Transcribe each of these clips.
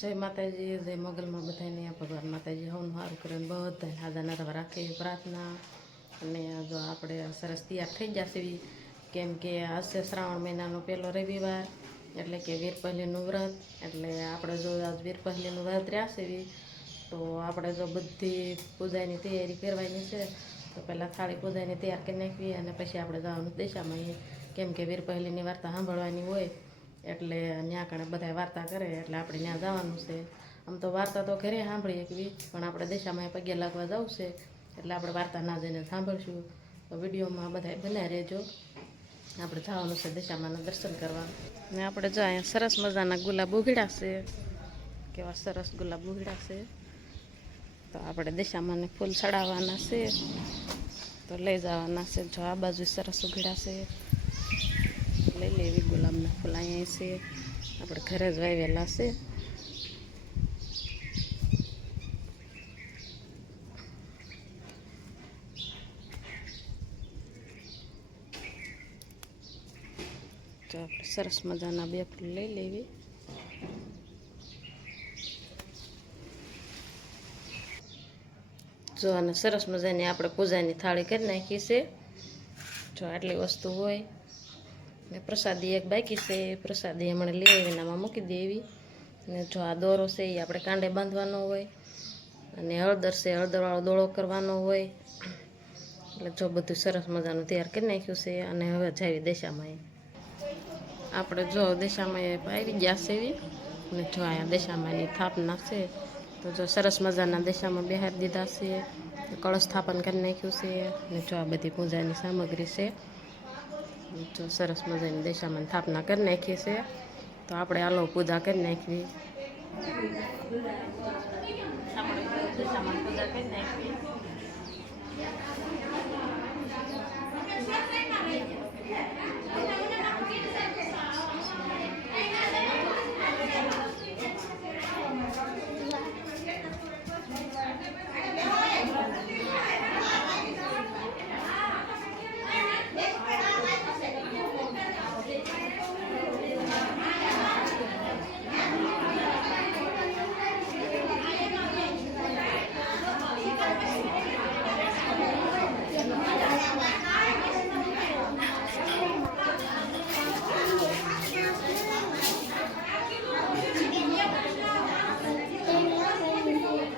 જય માતાજી જય મોગલમાં બધાને ભગવાન માતાજી હવનું સારું કરે ને બધા હાદા નરવા રાખે એવી પ્રાર્થના અને જો આપણે સરસ તૈયાર થઈ જશે કેમ કે હશે શ્રાવણ મહિનાનો પહેલો રવિવાર એટલે કે વીર પહેલીનું વ્રત એટલે આપણે જો આજ વીર પહેલીનું વ્રત રહેશે ઈ, તો આપણે જો બધી પૂજાની તૈયારી કરવાની છે તો પહેલાં થાળી પૂજાની તૈયાર કરી નાખવી અને પછી આપણે જવાનું દિશામાં ઈ. કેમ કે વીર પહેલીની વાર્તા સાંભળવાની હોય એટલે ત્યાં કણે બધા વાર્તા કરે, એટલે આપણે ત્યાં જવાનું છે. આમ તો વાર્તા તો ઘરે સાંભળીએ કે પણ આપણે દિશામાં પગે લાગવા જવું છે, એટલે આપણે વાર્તા ના જઈને સાંભળશું. તો વિડીયોમાં બધા બનાવી રહેજો. આપણે જવાનું છે દિશામાના દર્શન કરવા ને આપણે જો અહીંયા સરસ મજાના ગુલાબ ઉઘડ્યા છે. કેવા સરસ ગુલાબ ઉઘડ્યા છે. તો આપણે દિશામાને ફૂલ ચડાવવાના છે. તો લઈ જવાના છે. જો આ બાજુ સરસ ઉઘડાશે લઈ લેવી ગુલાબના ફૂલ અહીંયા છે આપણે ઘરે જ વાવેલા છે તો આપણે સરસ મજાના બે ફૂલ લઈ લેવી જો અને સરસ મજાની આપણે પૂજાની થાળી કરી નાખી છે જો આટલી વસ્તુ હોય ને પ્રસાદી એક બાકી છે પ્રસાદી હમણાં લઈ આવી આમાં મૂકી દેવી. અને જો આ દોરો છે એ આપણે કાંડે બાંધવાનો હોય, અને હળદર છે હળદરવાળો દોડો કરવાનો હોય. એટલે જો બધું સરસ મજાનું તૈયાર કરી નાખ્યું છે અને હવે જાવી દેશામાં આપણે જો દેશામાં આવી ગયા છે એવી, અને જો અહીંયા દેશામાંની સ્થાપના છે, તો જો સરસ મજાના દેશામાં બિહાર દીધા છે, કળશ સ્થાપન કરી નાખ્યું છે, અને જો આ બધી પૂજાની સામગ્રી છે જો સરસ મજાની દેશામાં સ્થાપના કરી નાખી છે. તો આપણે આલો પૂજા કરી નાખવી. આપણે દેશામાં પૂજા કરી નાખવી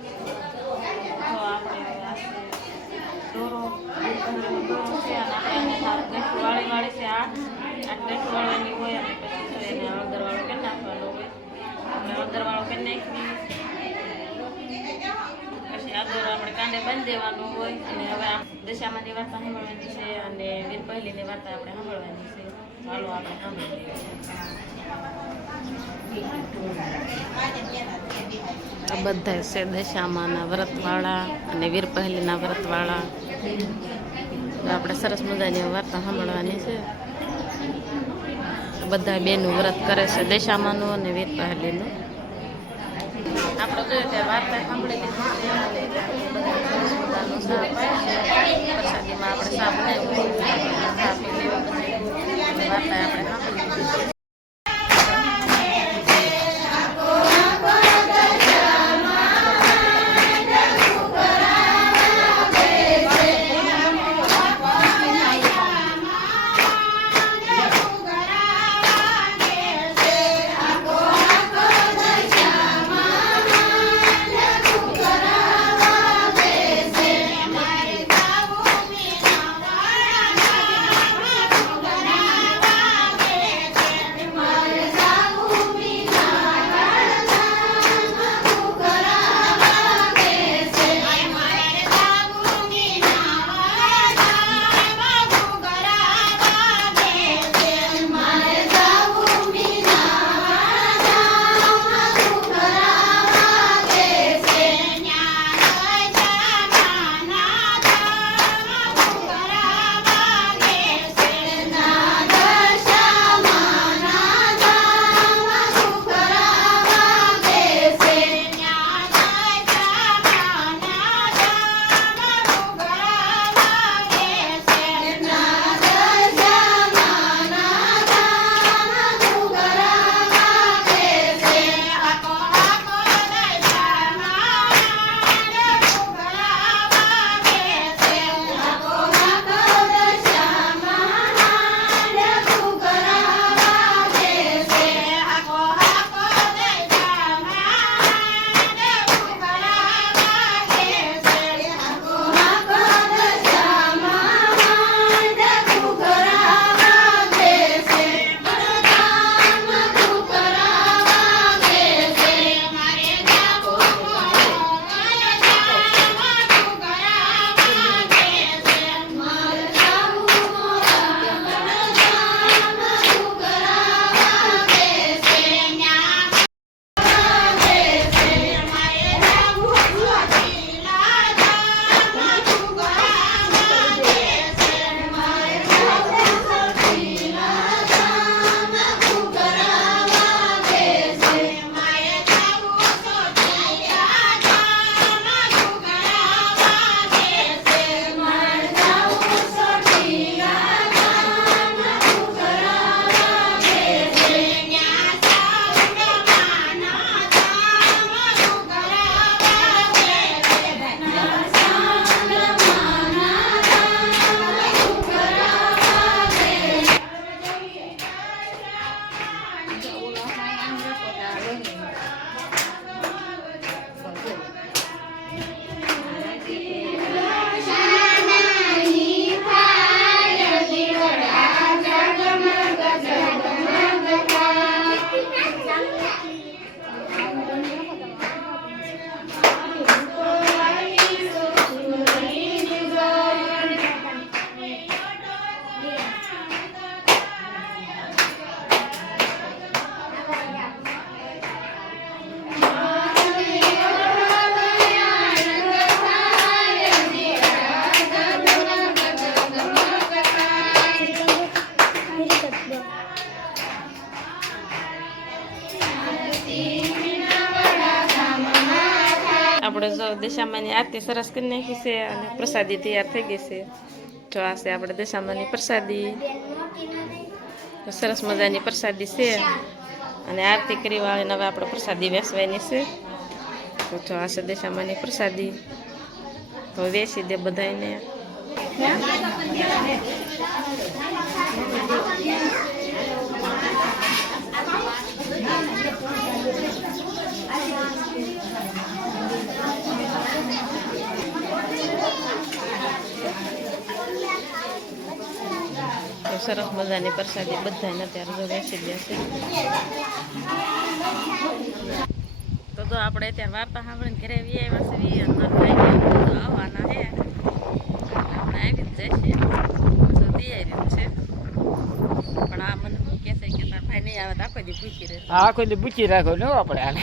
તો આપણે આ દોરો દોરો છે અને આપણે ગઠ્ઠું વાળી વાળી છે આ આ ગઠ્ઠું વાળવાની હોય અને પછી તો એને હળદર વાળો કરી નાખવાનો હોય આપણે હળદર વાળો કરી નાખવી પછી આ દોરો આપણે દેવાનું હોય અને હવે દશામાની વાર્તા સાંભળવાની છે અને વીર પહેલીની વાર્તા આપણે સાંભળવાની છે. ચાલો આપણે સાંભળીએ. આ બધા છે દશામાના વ્રતવાળા અને વીર પહેલીના વ્રતવાળા. આપણે સરસ મજાની વાર્તા સાંભળવાની છે. બધા બેનું વ્રત કરે છે દશામાનું અને વીર પહેલીનું. આપણે જોઈએ ત્યાં વાર્તા સાંભળી જો દશામાની આરતી સરસ કરી નાખી છે અને પ્રસાદી તૈયાર થઈ ગઈ છે. જો આ છે આપણે દશામાની પ્રસાદી. સરસ મજાની પ્રસાદી છે. અને આરતી કરી વાળીને હવે આપણે પ્રસાદી વેસવાની છે. તો જો આ છે દશામાની પ્રસાદી. તો વેસી દે બધાને સરસ મજાની પ્રસાદી બધાને અત્યારે જો બેસી ગયા છે. તો તો આપણે અત્યારે વાર્તા સાંભળીને ઘરે વી આવ્યા છે અંદર તો આવવાના છે આપણે આવી જ જશે તો તૈયારી છે. પણ આ મને શું કહેશે કે તારા ભાઈ નહીં આવે તો આખો દી પૂછી રહે. આખો દી પૂછી રાખો ને આપણે આને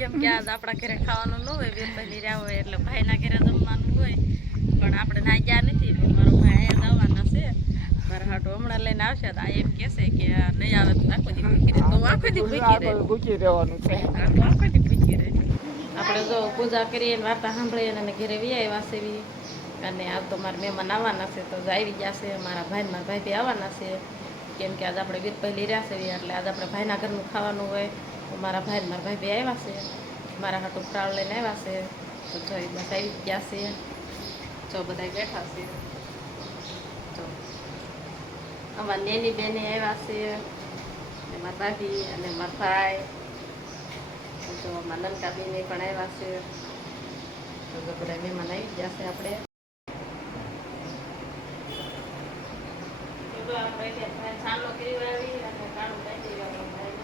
કેમ કે આજ આપણા ઘરે ખાવાનું ન હોય પહેલી રહ્યા હોય એટલે ભાઈના ઘરે જમવાનું હોય. પણ આપણે ના ગયા નથી લઈને આવશે તો એમ કહેશે કે નહીં આવે તો આખો દી ભૂખી રહે તો આખો દી ભૂખી રહે. પૂછી રહેવાનું છે. આખો દી ભૂખી રહે. આપણે જો પૂજા કરીએ ને વાર્તા સાંભળીએ અને ઘરે વી આવ્યા છે અને આ તો મારા મહેમાન આવવાના છે તો આવી ગયા છે. મારા ભાઈ મારા ભાઈ બી આવવાના છે. કેમ કે આજ આપણે વીર પહેલી રહ્યા છે એટલે આજ આપણે ભાઈના ઘરનું ખાવાનું હોય. તો મારા ભાઈ મારા ભાઈ બી આવ્યા છે. મારા હાટું ફ્રાળ લઈને આવ્યા છે. તો જો એ બધા આવી ગયા છે. જો બધા બેઠા છે. અમારા નેની બેને આવ્યા છે અને મારા ભાભી અને મારા તો અમારા બેને પણ આવ્યા છે. તો બધા મહેમાન આવી ગયા છે આપણે. ચાલો કરી આવી અને કાળું કાઢી દેવાનું ભાઈ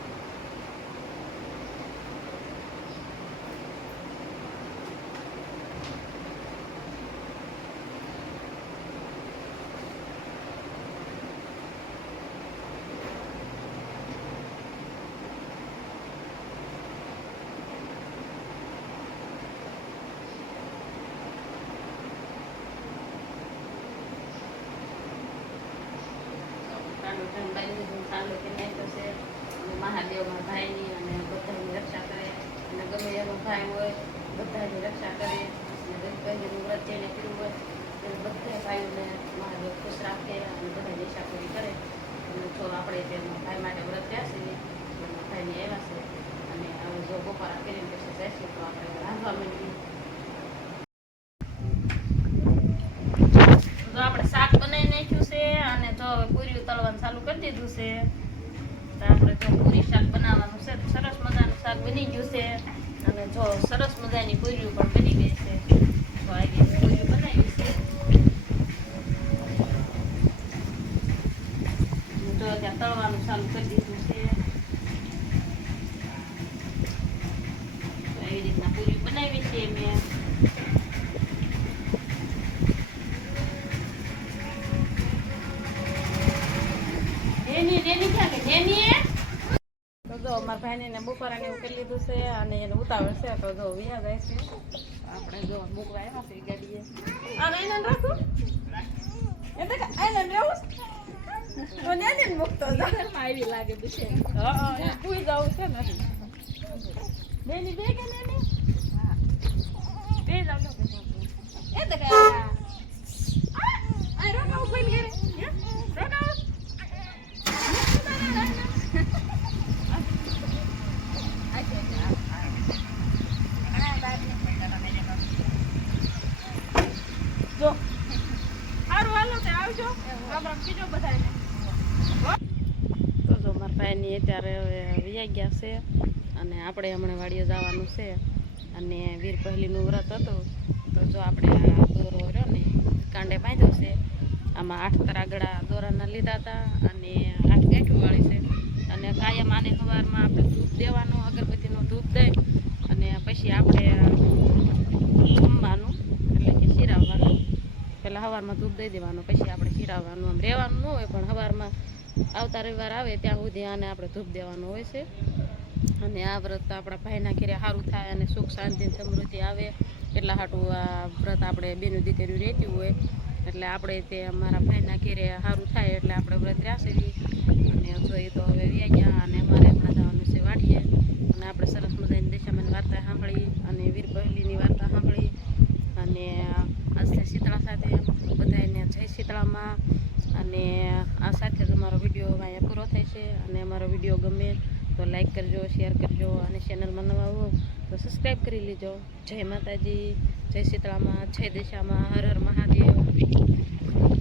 કાંડો થઈને બાંધી દીધું, ચાંદલો કરી નાખ્યો છે. અને મહાદેવ ભાઈની અને બધાની રક્ષા કરે. અને ગમે એનો ભાઈ હોય, બધાની રક્ષા કરે. અને વ્રત જેને કર્યું હોય તેને બધા ભાઈઓને મહાદેવ ખુશ રાખે અને બધા દિશા પૂરી કરે. અને જો આપણે ભાઈ માટે વ્રત રહ્યા છે ભાઈને એવા છે. અને હવે જો બપોરા કરીને પછી જઈશું તો આપણે રાંધવા તો આપણે શાક બનાવી નાખ્યું છે અને જો પૂરી તળવાનું ચાલુ કરી દીધું છે તો આપણે જો પૂરી શાક બનાવવાનું છે તો સરસ મજાનું શાક બની ગયું છે. અને જો સરસ મજાની પૂર્યું પણ બની ગઈ છે. તો આવી તળવાનું ચાલુ કરી દીધું છે. એવી રીતના પૂરી બનાવી છે મેં. એની એની ક્યાં ગઈ? એની? તો જો મારા ભાઈને ને બપોરાને એવું કરી લીધું છે અને એને ઉતાવળ છે તો જો વિયા જાય છે. આપણે જો મૂકવા આવ્યા છે ગાડીએ. અને એને રાખો? એ તો તો મૂકતો જાવ આવી લાગે બિશે હા હા એ ભૂઈ છે ને. બેની બે કે ને બે જાવ લો એ તો કે આ આ રોકાવ કોઈ ઘરે હે? રોકાવ જો સારું હાલો તે આવજો રામ રામ કીજો બધાને વ્યાઈ ગયા છે અને આપણે હમણાં વાડીએ જવાનું છે. અને વીર પહેલીનું વ્રત હતું. તો જો આપણે આ દોરો રહ્યો ને, કાંડે બાંધ્યો છે. આમાં આઠ તરાગડા દોરાના લીધા હતા અને આઠ ગાંઠું વાળી છે. અને કાયમ આને સવારમાં આપણે ધૂપ દેવાનું, અગરબત્તીનું ધૂપ દઈ અને પછી આપણે જમવાનું, એટલે કે શીરાવવાનું પહેલાં સવારમાં ધૂપ દઈ દેવાનું, પછી આપણે શીરાવવાનું આમ રહેવાનું ન હોય, પણ સવારમાં આવતા રવિવાર આવે ત્યાં સુધી આને આપણે ધૂપ દેવાનું હોય છે. અને આ વ્રત આપણા ભાઈના ઘેરે સારું થાય અને સુખ શાંતિ સમૃદ્ધિ આવે. એટલા હાટું આ વ્રત આપણે બેનું દીકરીઓ રહેતી હોય. એટલે આપણે તે અમારા ભાઈના ઘેરે સારું થાય એટલે આપણે વ્રત રાસવી અને જોઈએ તો હવે વ્યા ગયા અને અમારે હમણાં જવાનું છે વાટીએ અને આપણે સરસ મજાની દશામાની વાર્તા સાંભળી અને વીર પહેલીની વાર્તા સાંભળી અને આજથી શીતળા સાથે બધાને જય શીતળામાં અને આ સાથે જ અમારો વીડિયો અહીંયા પૂરો થાય છે અને અમારો વીડિયો ગમે તો લાઈક કરજો શેર કરજો અને ચેનલમાં નવા આવો તો સબસ્ક્રાઈબ કરી લેજો. જય માતાજી, જય શીતળામાં, જય દિશામાં, હર હર મહાદેવ.